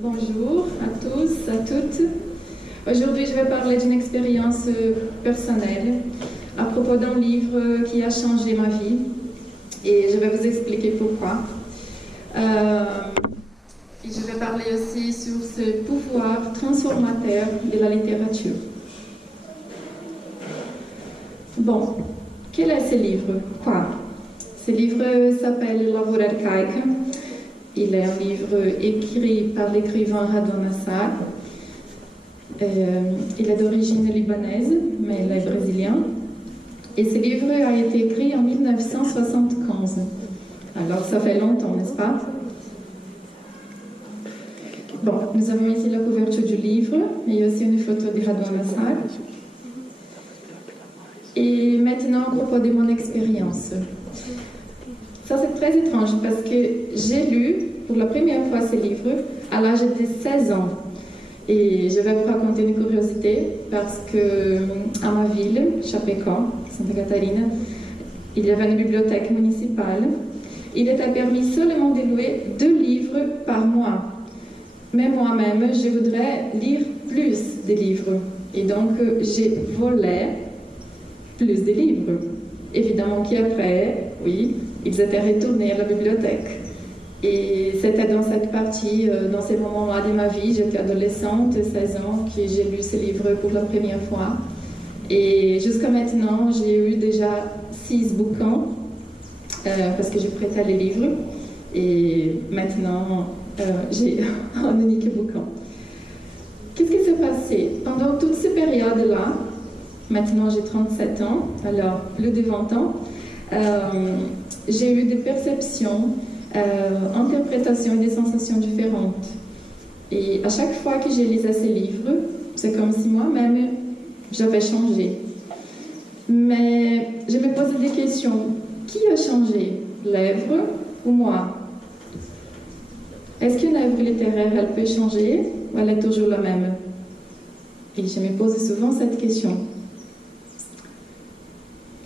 Bonjour à tous, à toutes. Aujourd'hui, je vais parler d'une expérience personnelle à propos d'un livre qui a changé ma vie et je vais vous expliquer pourquoi. Et je vais parler aussi sur ce pouvoir transformateur de la littérature. Bon, quel est ce livre? Quoi? Ce livre s'appelle Lavora Arcaica. Il est un livre écrit par l'écrivain Radon Assad. Il est d'origine libanaise, mais il est brésilien. Et ce livre a été écrit en 1975. Alors, ça fait longtemps, n'est-ce pas? Bon, nous avons ici la couverture du livre, mais il y a aussi une photo de Radon Assad. Et maintenant, à propos de mon expérience. Ça, c'est très étrange parce que j'ai lu pour la première fois ce livre à l'âge de 16 ans. Et je vais vous raconter une curiosité parce que à ma ville, Chapecó, Santa Catarina, il y avait une bibliothèque municipale. Il était permis seulement de louer 2 livres par mois. Mais moi-même, je voudrais lire plus de livres. Et donc, j'ai volé plus de livres. Évidemment qu'après, oui, ils étaient retournés à la bibliothèque. Et c'était dans cette partie, dans ces moments-là de ma vie, j'étais adolescente, 16 ans, que j'ai lu ce livre pour la première fois. Et jusqu'à maintenant, j'ai eu déjà 6 bouquins, parce que je prêtais les livres. Et maintenant, j'ai un unique bouquin. Qu'est-ce qui s'est passé? Pendant toute cette période-là, maintenant j'ai 37 ans, alors plus de 20 ans, j'ai eu des perceptions, interprétations et des sensations différentes. Et à chaque fois que j'ai lisé ces livres, c'est comme si moi-même j'avais changé. Mais je me posais des questions. Qui a changé? L'œuvre ou moi? Est-ce qu'une œuvre littéraire, elle peut changer ou elle est toujours la même? Et je me pose souvent cette question.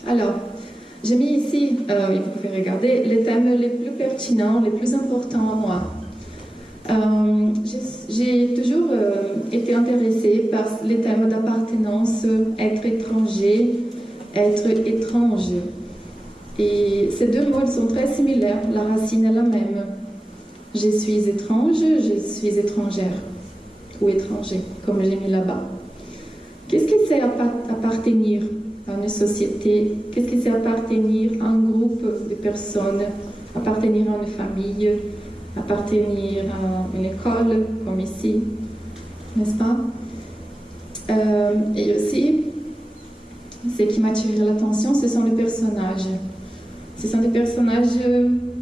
Alors, j'ai mis ici, vous pouvez regarder, les thèmes les plus pertinents, les plus importants à moi. J'ai toujours été intéressée par les thèmes d'appartenance, être étranger, être étrange. Et ces 2 mots sont très similaires, la racine est la même. Je suis étrange, je suis étrangère, ou étranger, comme j'ai mis là-bas. Qu'est-ce que c'est appartenir à une société? Qu'est-ce que c'est appartenir à un groupe de personnes? Appartenir à une famille? Appartenir à une école, comme ici, n'est-ce pas? Et aussi, ce qui m'a attiré l'attention, ce sont les personnages. Ce sont des personnages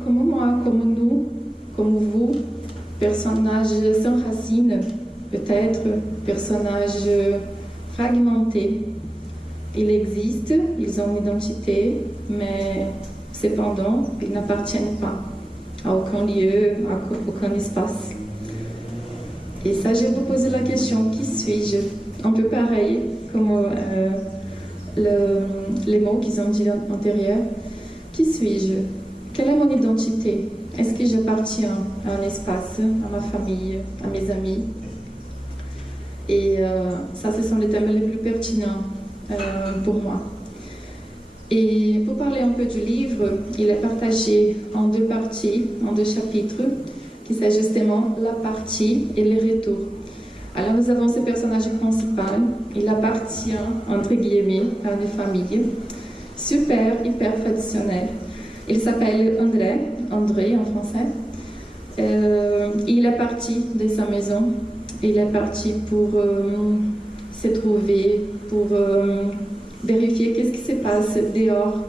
comme moi, comme nous, comme vous, personnages sans racines, peut-être, personnages fragmentés. Ils existent, ils ont une identité, mais cependant, ils n'appartiennent pas à aucun lieu, à aucun espace. Et ça, je vous pose la question, qui suis-je? Un peu pareil, comme les mots qu'ils ont dit antérieurs. Qui suis-je? Quelle est mon identité? Est-ce que j'appartiens à un espace, à ma famille, à mes amis? Et ça, ce sont les thèmes les plus pertinents pour moi. Et pour parler un peu du livre, il est partagé en 2 parties, en 2 chapitres, qui sont justement la partie et les retours. Alors nous avons ce personnage principal, il appartient, entre guillemets, à une famille super, hyper traditionnelle. Il s'appelle André en français. Il est parti de sa maison, il est parti pour se trouver, pour vérifier qu'est-ce qui se passe dehors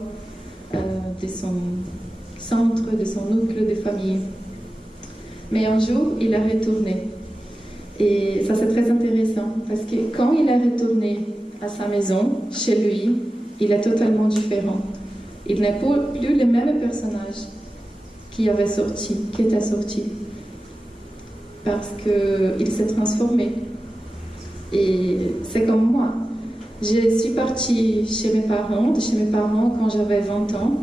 de son centre, de son nucléo de famille. Mais un jour, il est retourné. Et ça, c'est très intéressant, parce que quand il est retourné à sa maison, chez lui, il est totalement différent. Il n'est plus le même personnage qui était sorti. Parce qu'il s'est transformé. Et c'est comme moi. Je suis partie chez mes parents quand j'avais 20 ans.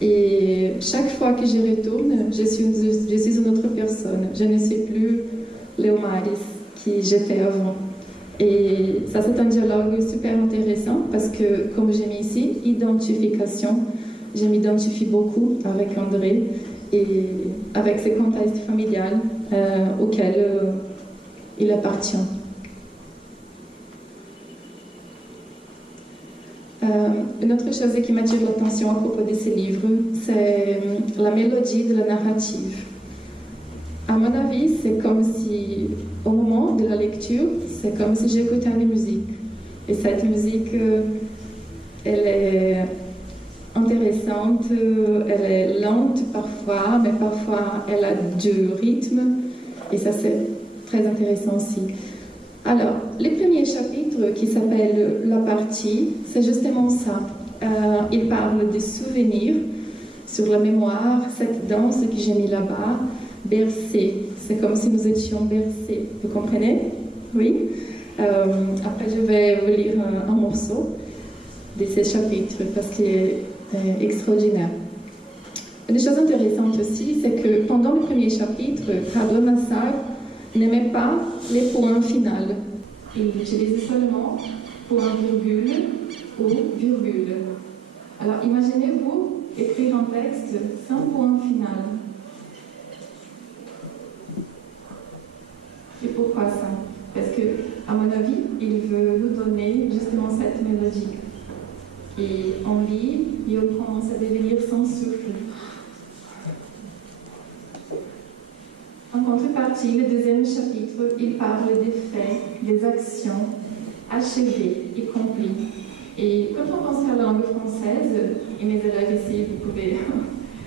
Et chaque fois que je retourne, je suis une autre personne. Je ne suis plus Leomares que j'ai fait avant. Et ça, c'est un dialogue super intéressant parce que, comme j'ai mis ici, identification, je m'identifie beaucoup avec André et avec ses contextes familiales auxquels il appartient. Une autre chose qui m'attire l'attention à propos de ces livres, c'est la mélodie de la narrative. À mon avis, c'est comme si, au moment de la lecture, c'est comme si j'écoutais une musique. Et cette musique, elle est intéressante, elle est lente parfois, mais parfois elle a du rythme. Et ça, c'est très intéressant aussi. Alors, les premiers chapitres qui s'appellent La partie, c'est justement ça. Il parle des souvenirs sur la mémoire, cette danse que j'ai mis là-bas, bercée. C'est comme si nous étions bercés. Vous comprenez? Oui. Après, je vais vous lire un morceau de ces chapitres parce qu'il est extraordinaire. Une chose intéressante aussi, c'est que pendant le premier chapitre, Pablo Nassar n'aimait pas les points finaux. Il utilisait seulement point virgule ou virgule. Alors imaginez-vous écrire un texte sans point final. Et pourquoi ça? Parce que, à mon avis, il veut nous donner justement cette mélodie. Et on lit et on commence à devenir sans souffle. En contrepartie, le deuxième chapitre, il parle des faits, des actions achevées et accomplies. Et quand on pense à la langue française, et mes élèves ici, vous pouvez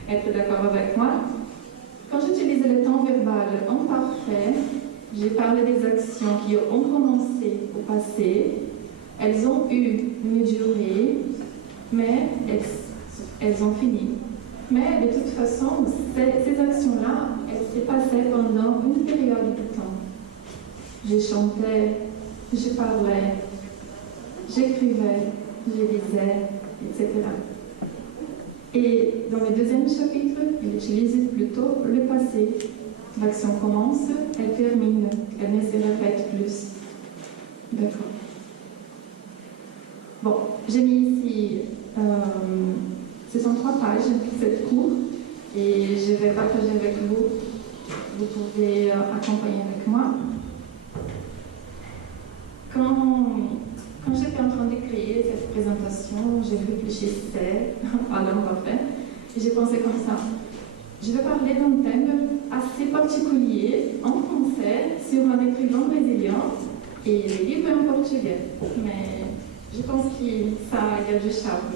être d'accord avec moi, quand j'utilise le temps verbal en parfait, j'ai parlé des actions qui ont commencé au passé, elles ont eu une durée, mais elles ont fini. Mais de toute façon, ces actions-là, elles s'est passées pendant une période de temps. Je chantais, je parlais, j'écrivais, je lisais, etc. Et dans le deuxième chapitre, il utilise plutôt le passé. L'action commence, elle termine, elle ne se répète plus. D'accord. Bon, j'ai mis ici, ce sont 3 pages, c'est court, et je vais partager avec vous. Vous pouvez accompagner avec moi. Quand j'étais en train de créer cette présentation, j'ai réfléchi à l'imparfait, et j'ai pensé comme ça. Je vais parler d'un thème assez particulier en français sur un écrivain brésilien et le livre est en portugais. Mais je pense qu'il y a du charme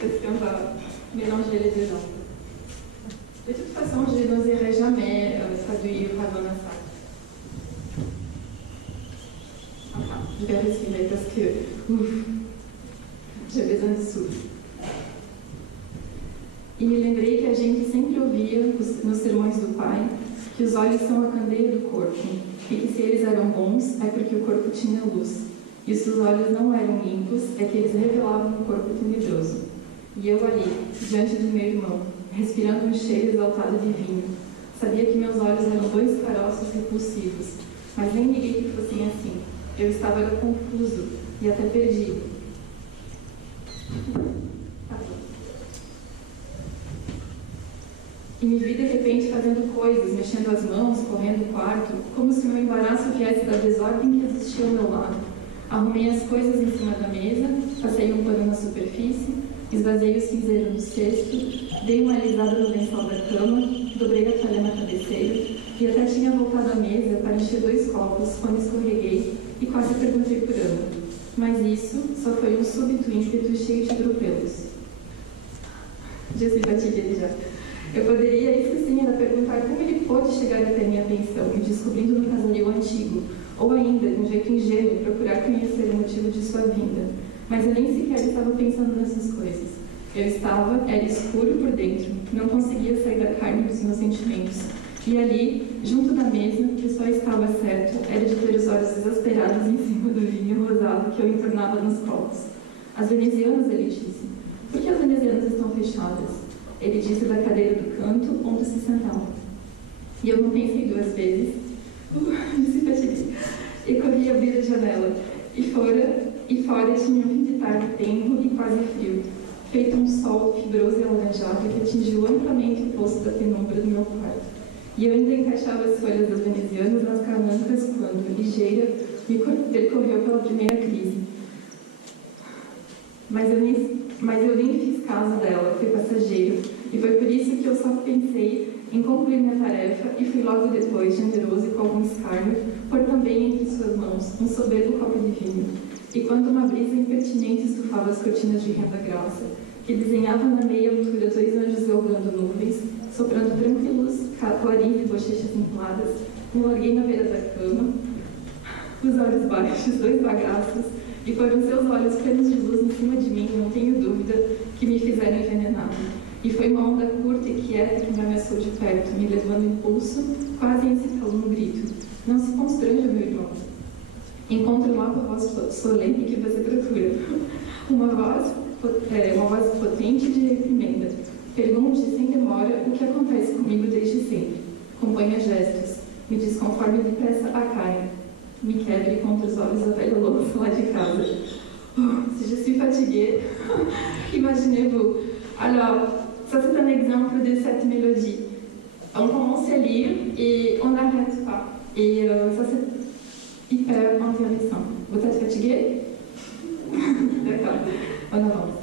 parce qu'on va mélanger les deux langues. De toute façon, je n'oserai jamais traduire Pablo Nassar. Enfin, je vais respirer parce que j'ai besoin de souffle. E me lembrei que a gente sempre ouvia nos sermões do Pai que os olhos são a candeia do corpo e que se eles eram bons é porque o corpo tinha luz. E se os olhos não eram limpos é que eles revelavam um corpo tenebroso. E eu ali, diante do meu irmão, respirando um cheiro exaltado de vinho, sabia que meus olhos eram 2 caroços repulsivos, mas nem liguei que fossem assim. Eu estava confuso e até perdido. E me vi de repente fazendo coisas, mexendo as mãos, correndo o quarto, como se meu embaraço viesse da desordem que existia ao meu lado. Arrumei as coisas em cima da mesa, passei um pano na superfície, esvaziei o cinzeiro no cesto, dei uma alisada no lençol da cama, dobrei a toalha na cabeceira e até tinha voltado à mesa para encher 2 copos quando escorreguei e quase perguntei por Ana. Mas isso só foi um súbito ímpeto cheio de atropelos. Já se bati já. Eu poderia, isso sim, era perguntar como ele pôde chegar até minha pensão, me descobrindo no casario antigo, ou ainda, de um jeito ingênuo, procurar conhecer o motivo de sua vinda. Mas eu nem sequer estava pensando nessas coisas. Era escuro por dentro, não conseguia sair da carne dos meus sentimentos. E ali, junto da mesa, que só estava certo, era de ter os olhos exasperados em cima do vinho rosado que eu entornava nos copos. As venezianas, ele disse. Por que as venezianas estão fechadas? Ele disse da cadeira do canto onde se sentava. E eu não pensei 2 vezes. Me sinto fatiguei. E corri abrir a janela. E fora tinha um fim de tarde tenro e quase frio, feito um sol fibroso e alaranjado que atingiu amplamente o poço da penumbra do meu quarto. E eu ainda encaixava as folhas das venezianas nas carnancas quando, ligeira, me percorreu pela primeira crise. Mas eu nem fiz caso dela, foi passageiro, e foi por isso que eu só pensei em concluir minha tarefa e fui logo depois, generoso e com algum escárnio, pôr também entre suas mãos um soberbo copo de vinho. E quando uma brisa impertinente estufava as cortinas de renda grossa, que desenhava na meia altura dois anjos galgando nuvens, soprando tranquilos clarins e bochechas infladas, me larguei na beira da cama, os olhos baixos, dois bagaços, e foram seus olhos plenos de luz em cima de mim, não tenho dúvida, que me fizeram envenenado. E foi uma onda curta e quieta que me ameaçou de perto, me levando impulso, quase encitando um grito. Não se constranja, meu irmão. Encontro lá a voz solene que você procura. Uma voz potente de reprimenda. Pergunte, sem demora, o que acontece comigo desde sempre. Componha gestos. Me diz conforme depressa a caia. Me quebre contra os olhos da velha louça lá de casa. Si je suis fatiguée, imaginez-vous. Alors, ça c'est un exemple de cette mélodie. On commence à lire et on n'arrête pas. Et ça c'est hyper intéressant. Vous êtes fatigué? D'accord, on avance.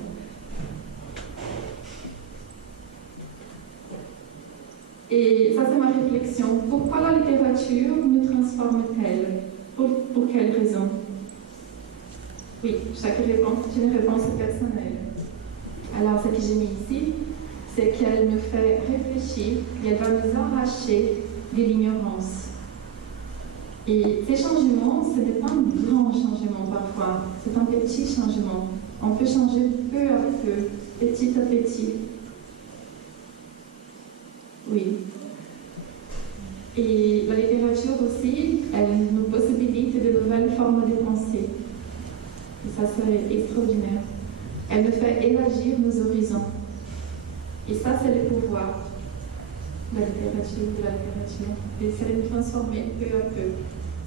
Et ça c'est ma réflexion. Pourquoi la littérature me transforme-t-elle? Pour quelle raison? Oui, chaque réponse est une réponse personnelle. Alors, ce que j'ai mis ici, c'est qu'elle me fait réfléchir et elle va nous arracher de l'ignorance. Et ces changements, ce n'est pas un grand changement parfois, c'est un petit changement. On peut changer peu à peu, petit à petit. Oui. Et la littérature aussi, elle nous possibilite de nouvelles formes de pensée. Et ça, c'est extraordinaire. Elle nous fait élargir nos horizons. Et ça, c'est le pouvoir de la littérature, de se transformer peu à peu.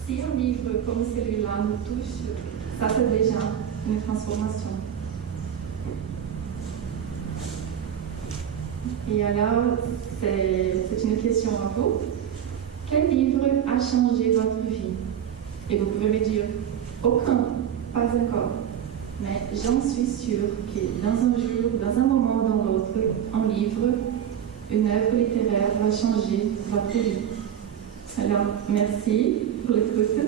Si un livre comme celui-là nous touche, ça, c'est déjà une transformation. Et alors, c'est une question à vous. Quel livre a changé votre vie? Et vous pouvez me dire, aucun, pas encore. Mais j'en suis sûre que dans un jour, dans un moment ou dans l'autre, un livre, une œuvre littéraire va changer votre vie. Alors, merci pour l'écoute.